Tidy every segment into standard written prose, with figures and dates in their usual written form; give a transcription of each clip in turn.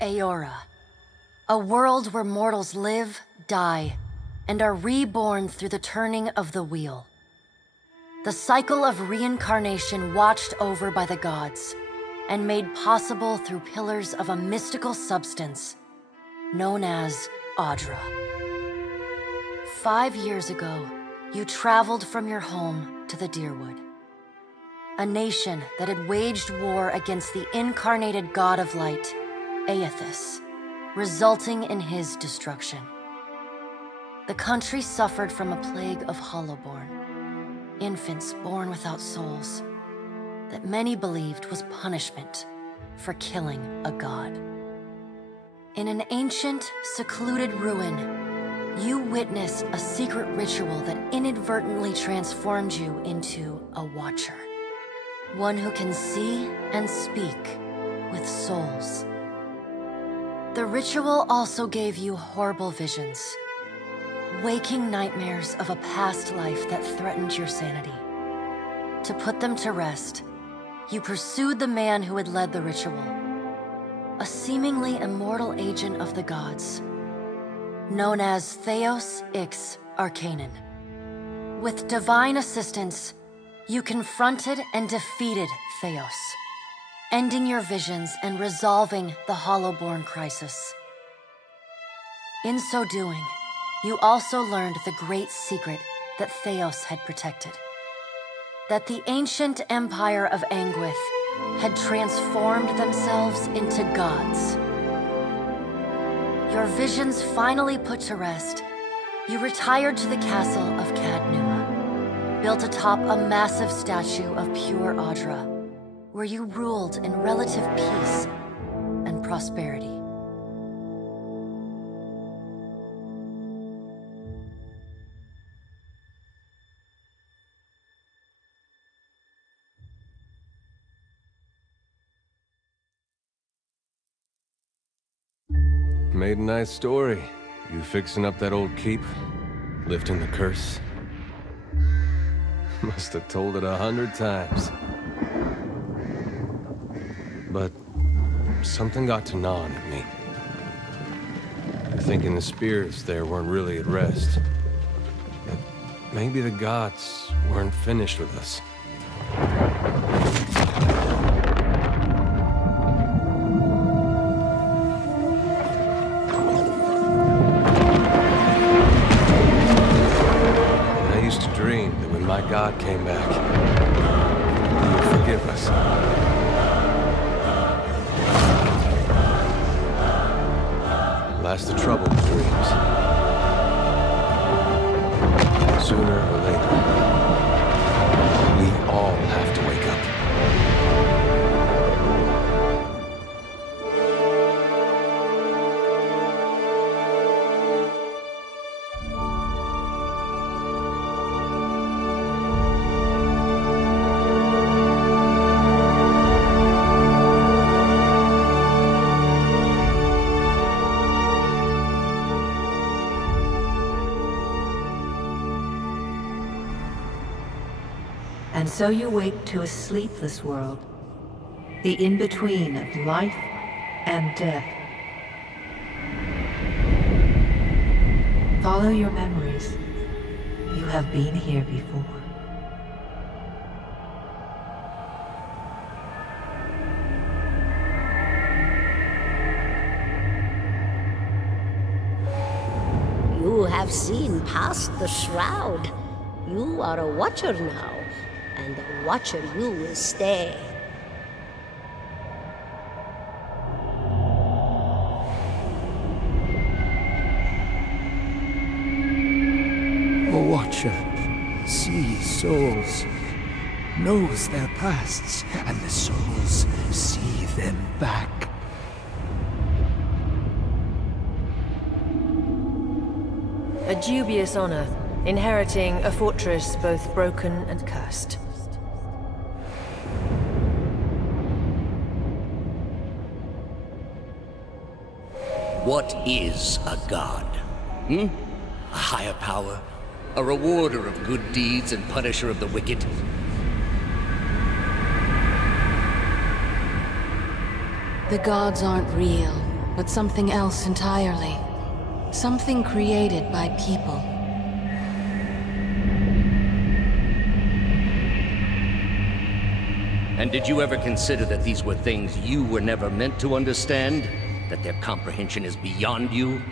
Aora. A world where mortals live, die, and are reborn through the turning of the wheel. The cycle of reincarnation watched over by the gods, and made possible through pillars of a mystical substance known as Audra. 5 years ago, you traveled from your home to the Deerwood, a nation that had waged war against the incarnated god of light, Aethys, resulting in his destruction. The country suffered from a plague of Hollowborn, infants born without souls, that many believed was punishment for killing a god. In an ancient, secluded ruin, you witnessed a secret ritual that inadvertently transformed you into a Watcher. One who can see and speak with souls. The ritual also gave you horrible visions, waking nightmares of a past life that threatened your sanity. To put them to rest, you pursued the man who had led the ritual, a seemingly immortal agent of the gods, known as Theos Ix Arcanon. With divine assistance, you confronted and defeated Theos, ending your visions and resolving the Hollowborn crisis. In so doing, you also learned the great secret that Theos had protected. That the ancient empire of Anguith had transformed themselves into gods. Your visions finally put to rest, you retired to the castle of Cadnua, built atop a massive statue of pure Audra, where you ruled in relative peace and prosperity. Made a nice story. You fixing up that old keep? Lifting the curse? Must have told it 100 times. But something got to gnawing at me. Thinking the spirits there weren't really at rest. That maybe the gods weren't finished with us. My God came back. He would forgive us. Last the trouble with dreams. Sooner or later, we all have to wake up. And so you wake to a sleepless world, the in-between of life and death. Follow your memories. You have been here before. You have seen past the shroud. You are a Watcher now. And the Watcher you will stay. A Watcher sees souls, knows their pasts, and the souls see them back. A dubious honor, inheriting a fortress both broken and cursed. What is a god? A higher power? A rewarder of good deeds and punisher of the wicked? The gods aren't real. but something else entirely. Something created by people. And did you ever consider that these were things you were never meant to understand? That their comprehension is beyond you?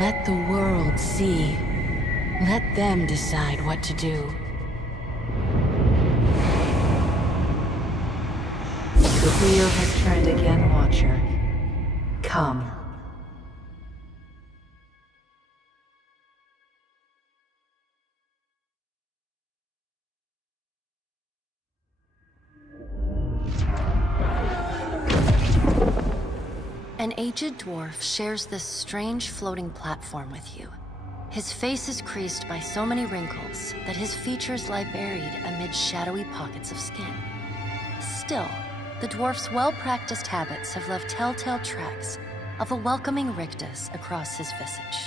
Let the world see. Let them decide what to do. The wheel has turned again, Watcher. Come. An aged dwarf shares this strange floating platform with you. His face is creased by so many wrinkles that his features lie buried amid shadowy pockets of skin. Still, the dwarf's well-practiced habits have left telltale tracks of a welcoming rictus across his visage.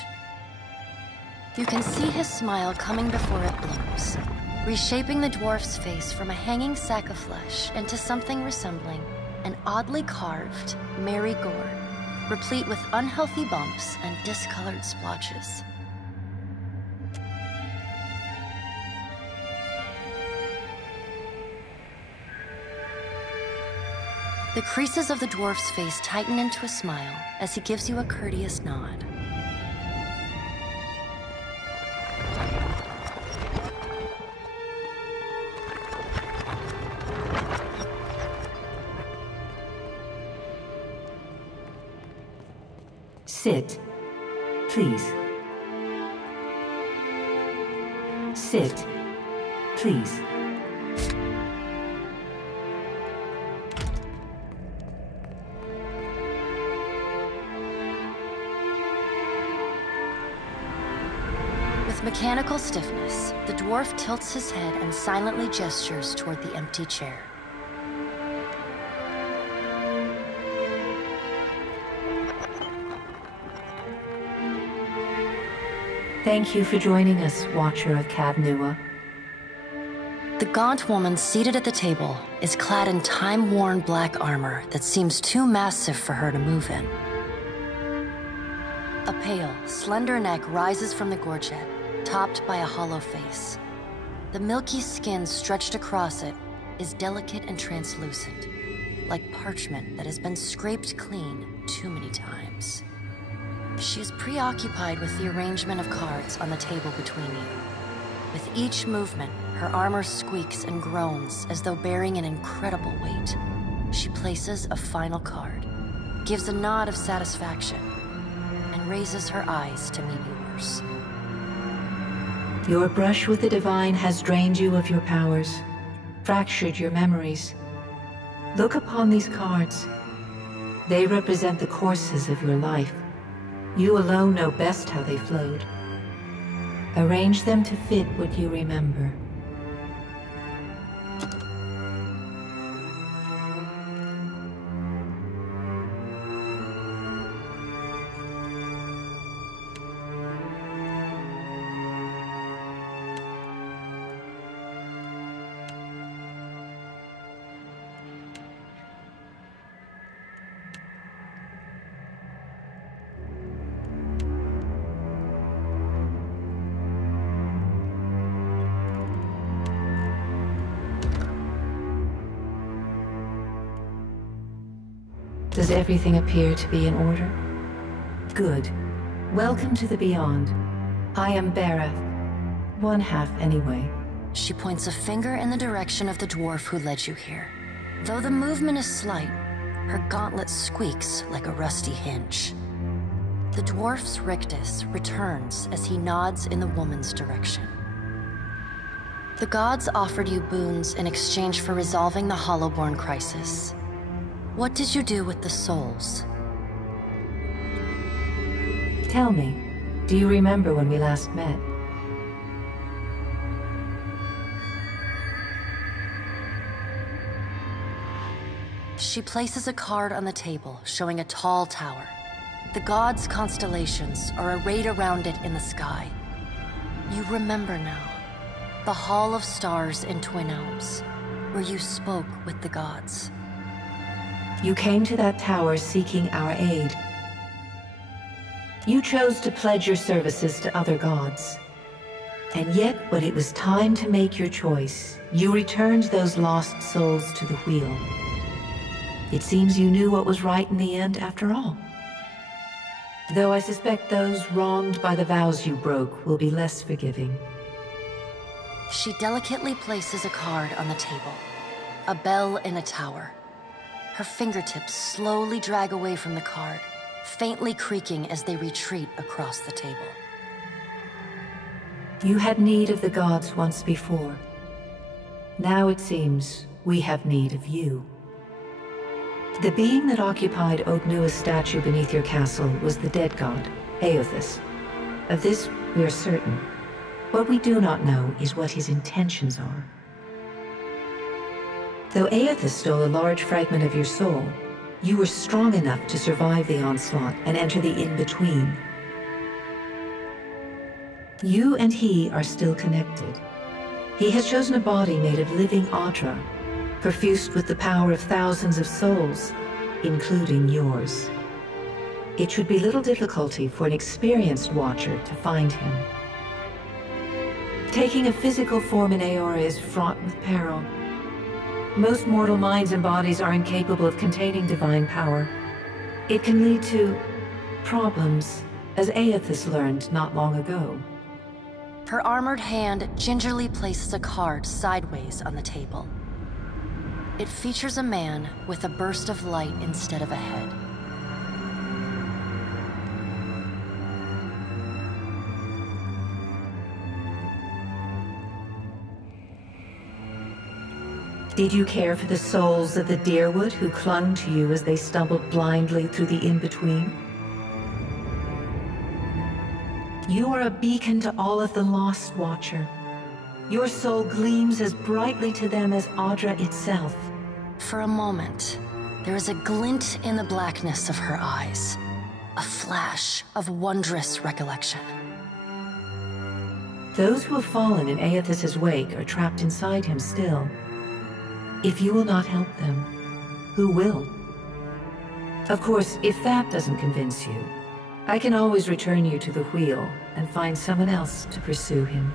You can see his smile coming before it blooms, reshaping the dwarf's face from a hanging sack of flesh into something resembling an oddly carved, merry gourd, replete with unhealthy bumps and discolored splotches. The creases of the dwarf's face tighten into a smile as he gives you a courteous nod. Sit, please. Sit, please. With mechanical stiffness, the dwarf tilts his head and silently gestures toward the empty chair. Thank you for joining us, Watcher of Kavnua. The gaunt woman seated at the table is clad in time-worn black armor that seems too massive for her to move in. A pale, slender neck rises from the gorget, topped by a hollow face. The milky skin stretched across it is delicate and translucent, like parchment that has been scraped clean too many times. She is preoccupied with the arrangement of cards on the table between you. With each movement, her armor squeaks and groans as though bearing an incredible weight. She places a final card, gives a nod of satisfaction, and raises her eyes to meet yours. Your brush with the divine has drained you of your powers, fractured your memories. Look upon these cards. They represent the courses of your life. You alone know best how they flowed. Arrange them to fit what you remember. Does everything appear to be in order? Good. Welcome to the Beyond. I am Berath. One half, anyway. She points a finger in the direction of the dwarf who led you here. Though the movement is slight, her gauntlet squeaks like a rusty hinge. The dwarf's rictus returns as he nods in the woman's direction. The gods offered you boons in exchange for resolving the Hollowborn crisis. What did you do with the souls? Tell me, do you remember when we last met? She places a card on the table, showing a tall tower. The gods' constellations are arrayed around it in the sky. You remember now. The Hall of Stars in Twin Elms. where you spoke with the gods. You came to that tower seeking our aid. You chose to pledge your services to other gods. And yet, when it was time to make your choice, you returned those lost souls to the wheel. It seems you knew what was right in the end after all. Though I suspect those wronged by the vows you broke will be less forgiving. She delicately places a card on the table. A bell in a tower. Her fingertips slowly drag away from the card, faintly creaking as they retreat across the table. You had need of the gods once before. Now it seems we have need of you. The being that occupied Ognua's statue beneath your castle was the dead god, Aothus. Of this we are certain. What we do not know is what his intentions are. Though Aothus stole a large fragment of your soul, you were strong enough to survive the onslaught and enter the in-between. You and he are still connected. He has chosen a body made of living Audra, perfused with the power of thousands of souls, including yours. It should be little difficulty for an experienced watcher to find him. Taking a physical form in Aora is fraught with peril. Most mortal minds and bodies are incapable of containing divine power. It can lead to problems, as Aothus learned not long ago. Her armored hand gingerly places a card sideways on the table. It features a man with a burst of light instead of a head. Did you care for the souls of the Deerwood who clung to you as they stumbled blindly through the in-between? You are a beacon to all of the lost, Watcher. Your soul gleams as brightly to them as Audra itself. For a moment, there is a glint in the blackness of her eyes. A flash of wondrous recollection. Those who have fallen in Aothus's wake are trapped inside him still. If you will not help them, who will? Of course, if that doesn't convince you, I can always return you to the wheel and find someone else to pursue him.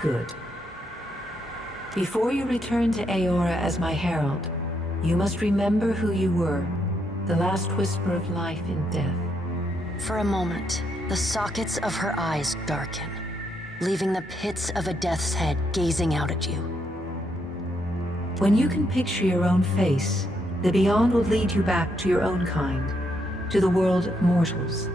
Good. Before you return to Aora as my herald, you must remember who you were, the last whisper of life in death. For a moment, the sockets of her eyes darken, leaving the pits of a death's head gazing out at you. When you can picture your own face, the Beyond will lead you back to your own kind, to the world of mortals.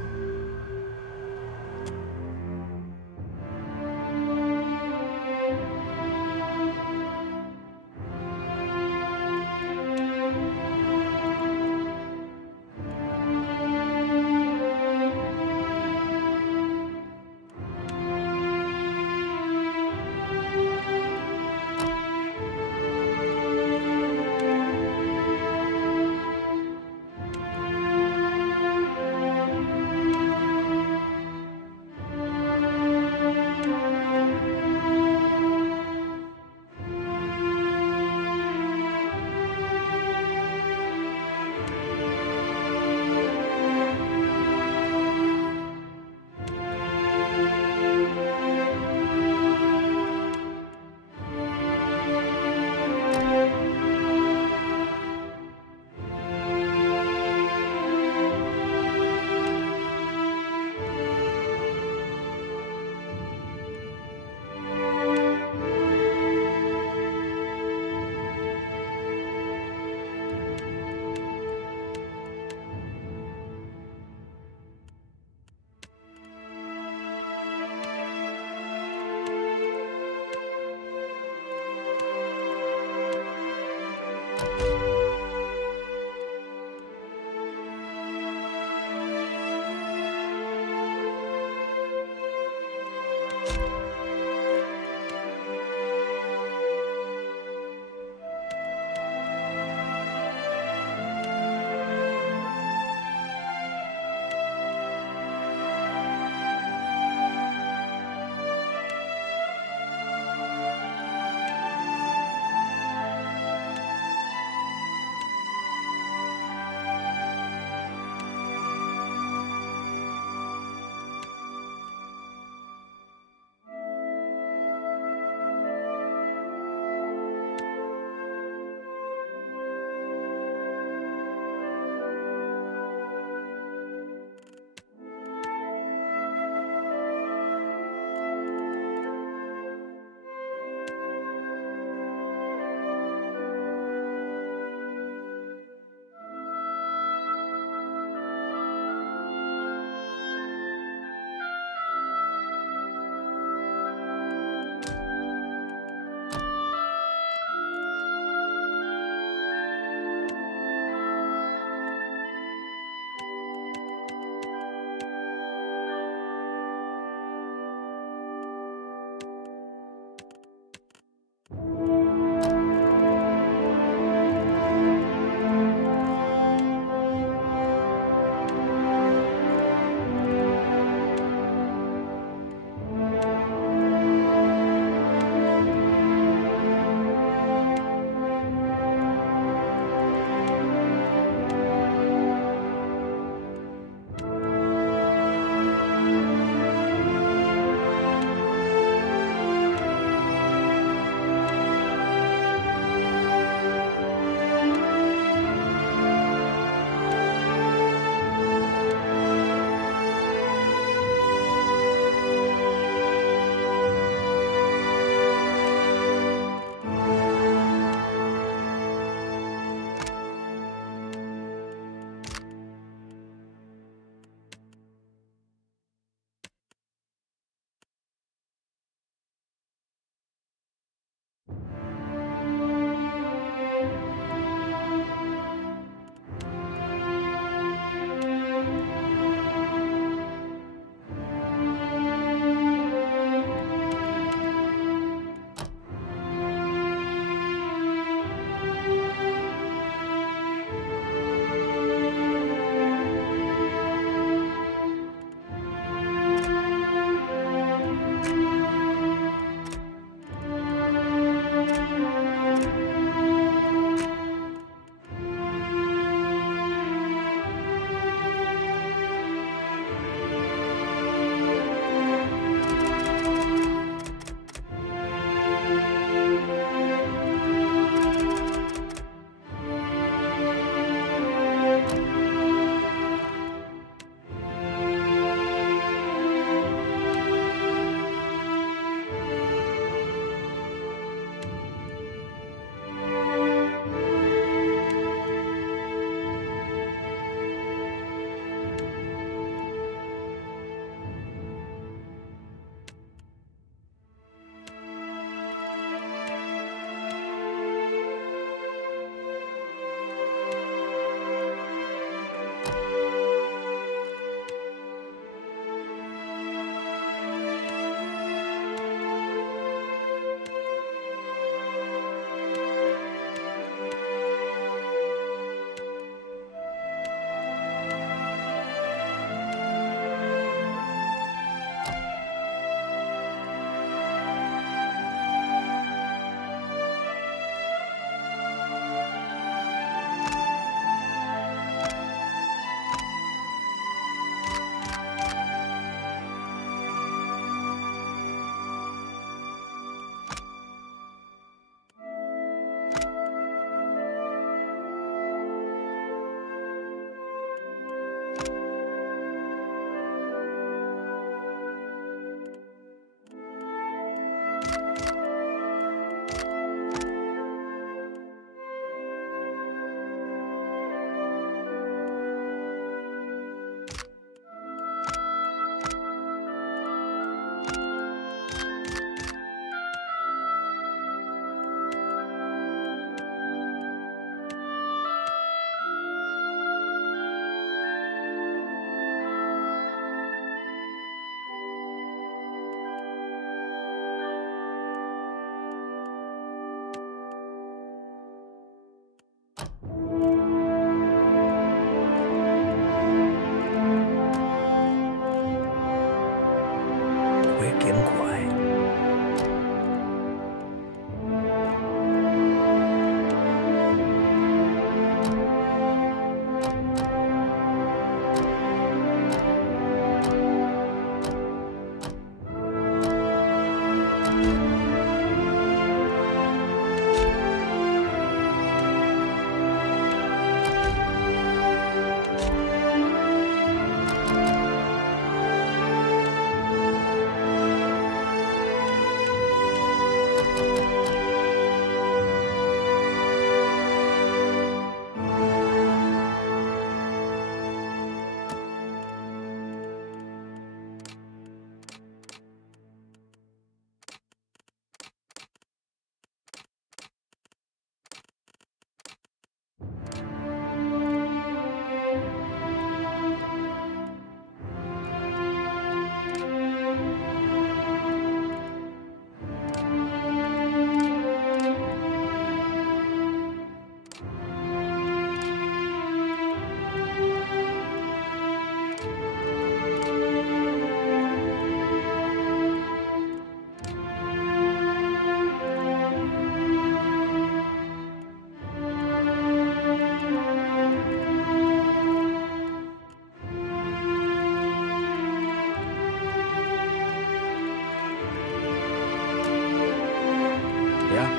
Yeah?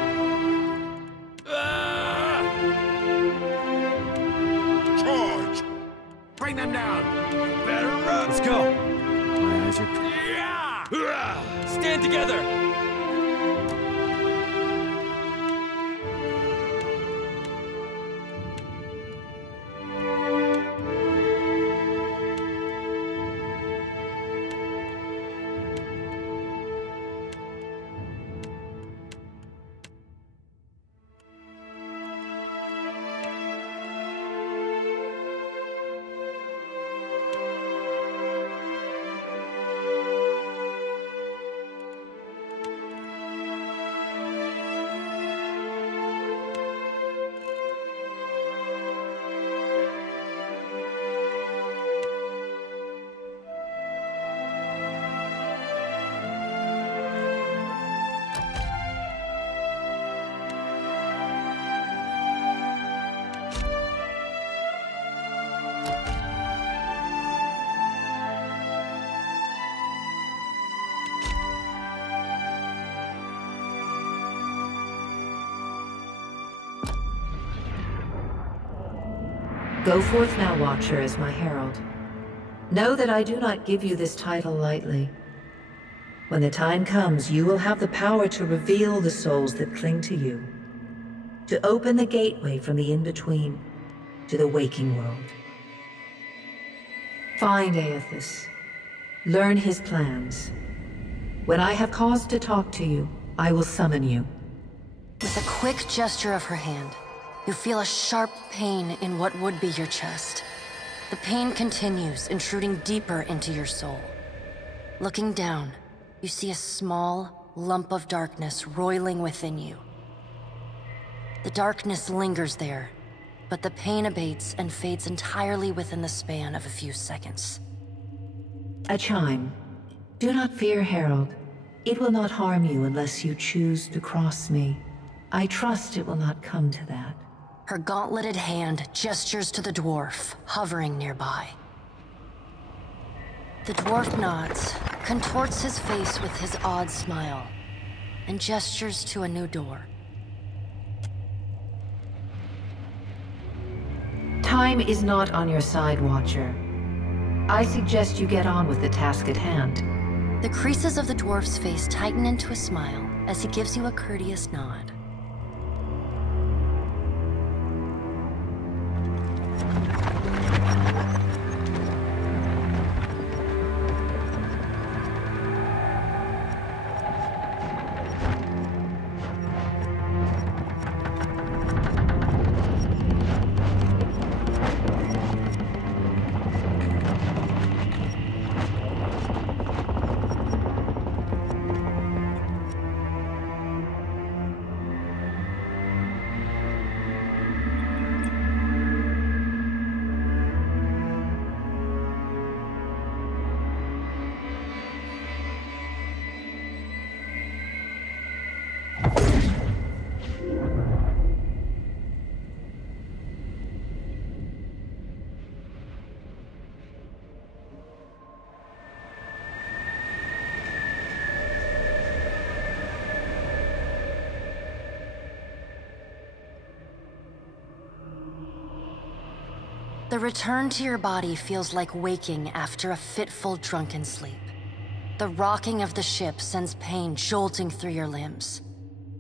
Charge! Bring them down! Better run! Let's go! My eyes are... Yeah! Stand together! Go forth now, Watcher, as my herald. Know that I do not give you this title lightly. When the time comes, you will have the power to reveal the souls that cling to you, to open the gateway from the in-between to the waking world. Find Aethys. Learn his plans. When I have cause to talk to you, I will summon you. With a quick gesture of her hand, you feel a sharp pain in what would be your chest. The pain continues, intruding deeper into your soul. Looking down, you see a small lump of darkness roiling within you. The darkness lingers there, but the pain abates and fades entirely within the span of a few seconds. A chime. Do not fear, Herald. It will not harm you unless you choose to cross me. I trust it will not come to that. Her gauntleted hand gestures to the dwarf, hovering nearby. The dwarf nods, contorts his face with his odd smile, and gestures to a new door. Time is not on your side, Watcher. I suggest you get on with the task at hand. The creases of the dwarf's face tighten into a smile as he gives you a courteous nod. The return to your body feels like waking after a fitful drunken sleep. The rocking of the ship sends pain jolting through your limbs.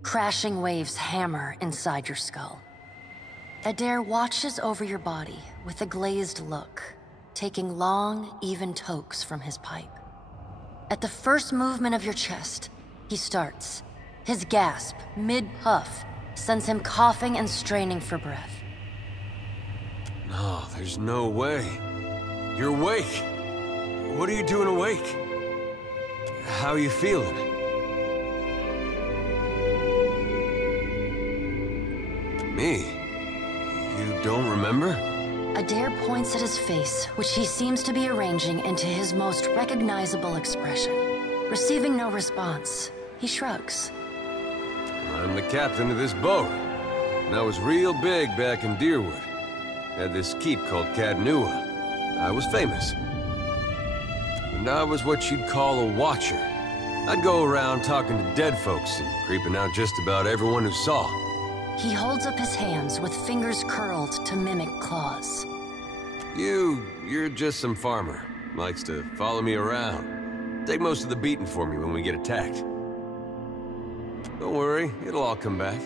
Crashing waves hammer inside your skull. Adair watches over your body with a glazed look, taking long, even tokes from his pipe. At the first movement of your chest, he starts. His gasp, mid-puff, sends him coughing and straining for breath. No, there's no way. You're awake. What are you doing awake? How are you feeling? Me? You don't remember? Adair points at his face, which he seems to be arranging into his most recognizable expression. Receiving no response, he shrugs. I'm the captain of this boat. And I was real big back in Deerwood. Had this keep called Cadnua. I was famous. And I was what you'd call a watcher. I'd go around talking to dead folks and creeping out just about everyone who saw. He holds up his hands with fingers curled to mimic claws. You're just some farmer. Likes to follow me around. Take most of the beating for me when we get attacked. Don't worry, it'll all come back.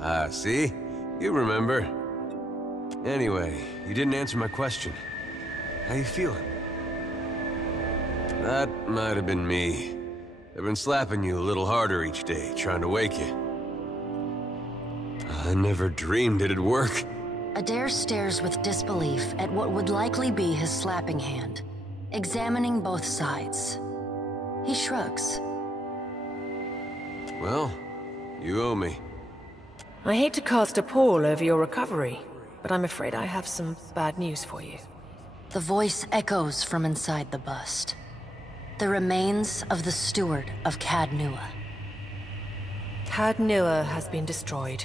Ah, see? You remember. Anyway, you didn't answer my question. How you feeling? That might have been me. I've been slapping you a little harder each day, trying to wake you. I never dreamed it'd work. Adair stares with disbelief at what would likely be his slapping hand, examining both sides. He shrugs. Well, you owe me. I hate to cast a pall over your recovery, but I'm afraid I have some bad news for you. The voice echoes from inside the bust. The remains of the steward of Cad Nua. Cad Nua has been destroyed.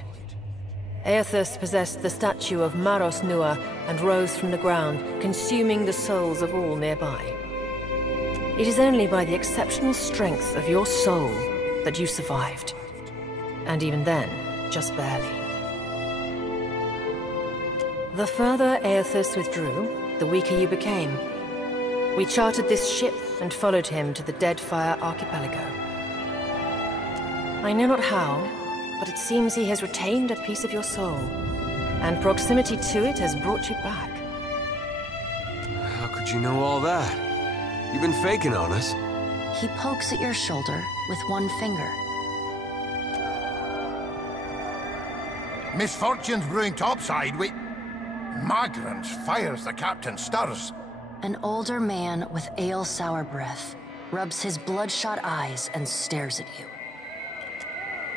Aethys possessed the statue of Maros Nua and rose from the ground, consuming the souls of all nearby. It is only by the exceptional strength of your soul that you survived. And even then, just barely. The further Aethys withdrew, the weaker you became. We chartered this ship and followed him to the Deadfire archipelago. I know not how, but it seems he has retained a piece of your soul, and proximity to it has brought you back. How could you know all that? You've been faking on us. He pokes at your shoulder with one finger. Misfortunes brewing topside, Magrants fires the captain stirs. An older man with ale-sour breath rubs his bloodshot eyes and stares at you.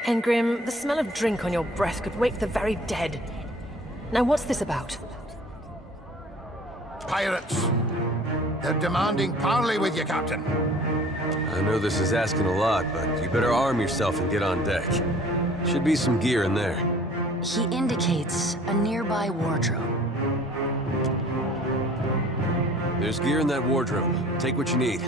Engrim, the smell of drink on your breath could wake the very dead. Now what's this about? Pirates. They're demanding parley with you, Captain. I know this is asking a lot, but you better arm yourself and get on deck. Should be some gear in there. He indicates a nearby wardrobe. There's gear in that wardrobe. Take what you need.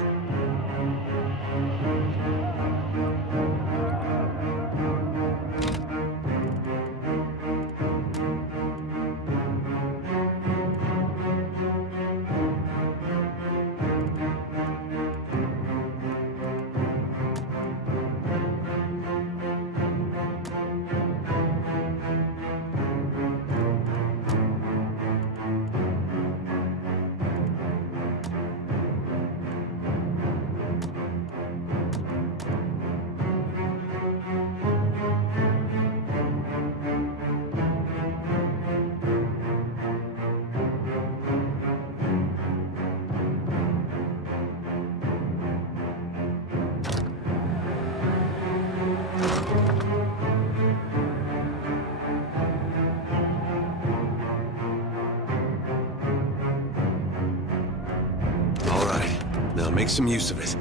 Now make some use of it.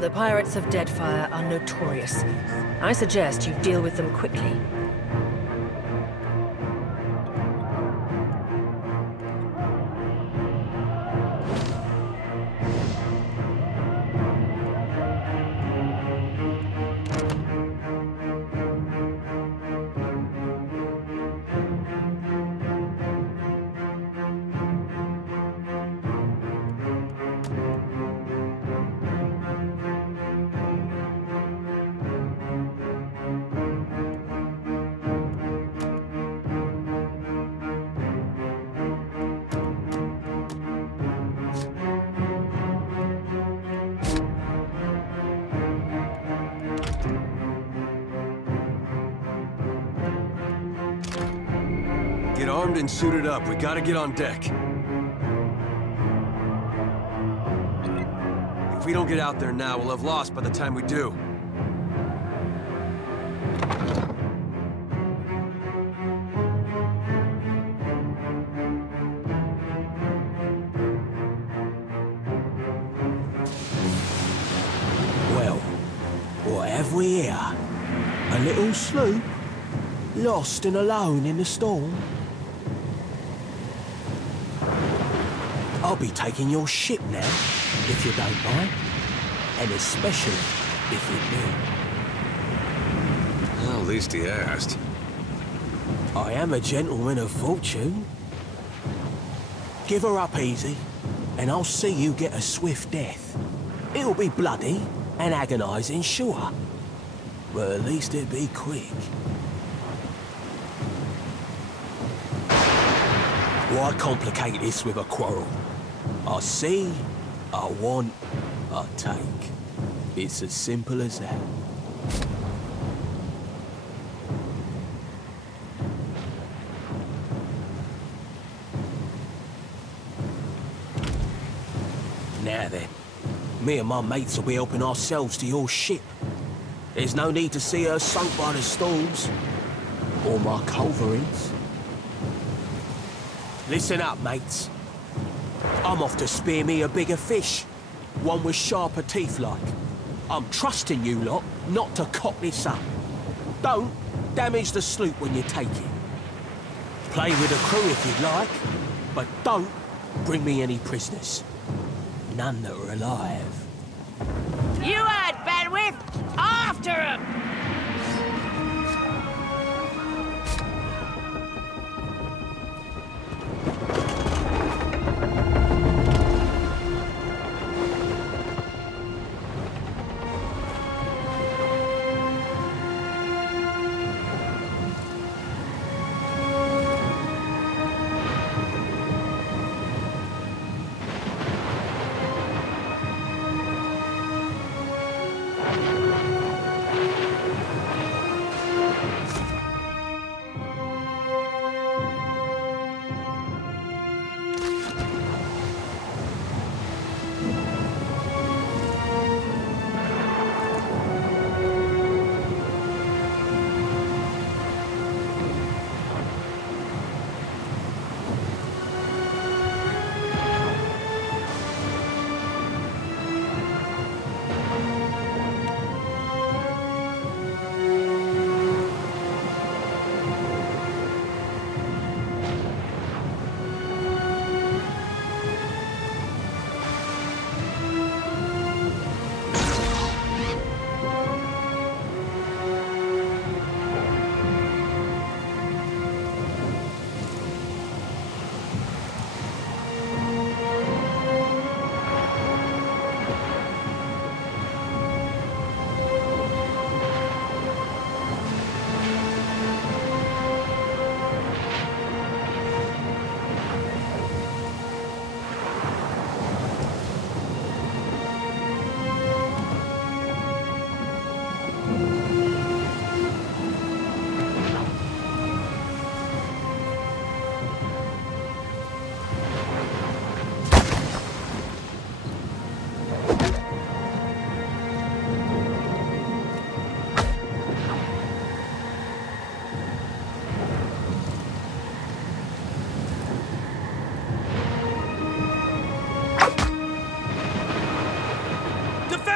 The pirates of Deadfire are notorious. I suggest you deal with them quickly. Get armed and suited up. We gotta get on deck. If we don't get out there now, we'll have lost by the time we do. Well, what have we here? A little sloop? Lost and alone in the storm? I'll be taking your ship now, if you don't mind. And especially if you do. Well, at least he asked. I am a gentleman of fortune. Give her up easy, and I'll see you get a swift death. It'll be bloody and agonizing, sure. But at least it'll be quick. Why complicate this with a quarrel? I see, I want, I take. It's as simple as that. Now then, me and my mates will be helping ourselves to your ship. There's no need to see her sunk by the storms, or my culverins. Listen up, mates. I'm off to spear me a bigger fish. One with sharper teeth like. I'm trusting you lot not to cock this up. Don't damage the sloop when you take it. Play with the crew if you'd like, but don't bring me any prisoners. None that are alive. You heard, Benwith! After him!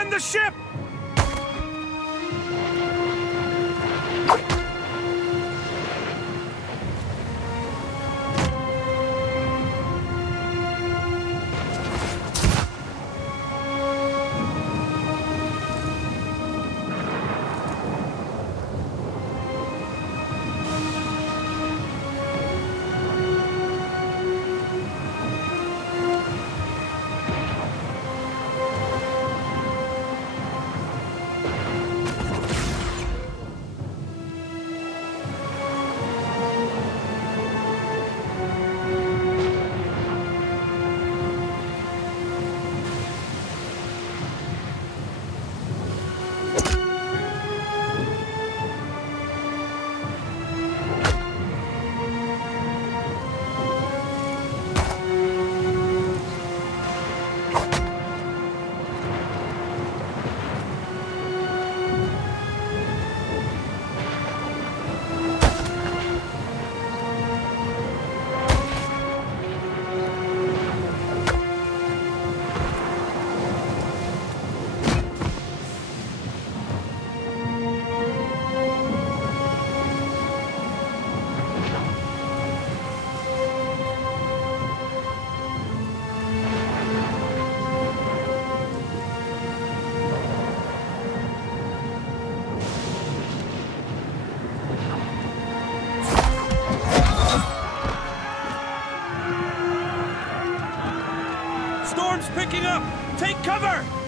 The ship! picking up! Take cover!